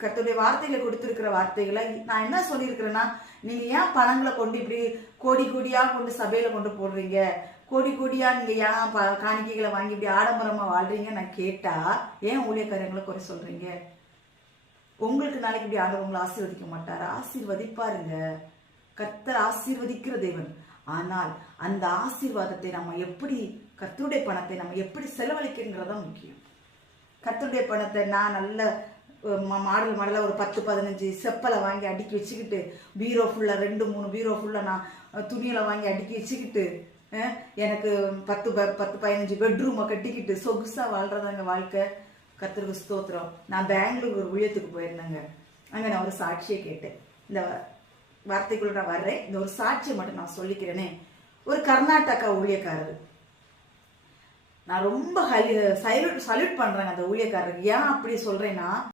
கர்த்தருடைய வார்த்தைகளை கொடுத்திருக்கிற வார்த்தைகளை நான் என்ன சொல்லியிருக்கிறேன்னா, நீங்க ஏன் பணங்களை கொண்டு இப்படி கோடி கோடியா கொண்டு சபையில கொண்டு போடுறீங்க, கோடி கோடியா நீங்க ஏன் காணிக்கைகளை வாங்கி இப்படி ஆடம்பரமா வாழ்றீங்க நான் கேட்டா ஏன் ஊழியக்காரங்களை குறை சொல்றீங்க? உங்களுக்கு நாளைக்கு இப்படி ஆண்டவங்களை ஆசீர்வதிக்க மாட்டாரா? ஆசீர்வதிப்பாருங்க. கர்த்தர் ஆசீர்வதிக்கிற தேவன். ஆனால் அந்த ஆசீர்வாதத்தை நம்ம எப்படி, கர்த்தருடைய பணத்தை நம்ம எப்படி செலவழிக்கிறதுங்கிறதா முக்கியம். கர்த்தருடைய பணத்தை நான் நல்ல மாடலாக ஒரு 10-15 செப்பலை வாங்கி அடுக்கி வச்சுக்கிட்டு, பீரோ ஃபுல்லாக 2-3 பீரோ ஃபுல்லாக நான் துணியில் வாங்கி அடுக்கி வச்சுக்கிட்டு, எனக்கு 10-15 பெட்ரூமை கட்டிக்கிட்டு சொகுசாக வாழ்கிறதாங்க வாழ்க்கை. கர்த்தருக்கு ஸ்தோத்திரம். நான் பெங்களூர் ஒரு ஊழியத்துக்கு போயிருந்தேங்க. அங்கே நான் ஒரு சாட்சியை கேட்டேன். இந்த வார்த்தைக்குள்ள நான் வர்றேன். இந்த ஒரு சாட்சியை மட்டும் நான் சொல்லிக்கிறேனே. ஒரு கர்நாடகா ஊழியக்காரர், நான் ரொம்ப சல்யூட் பண்றேங்க அந்த ஊழியக்காரருக்கு. ஏன் அப்படி சொல்றேன்னா,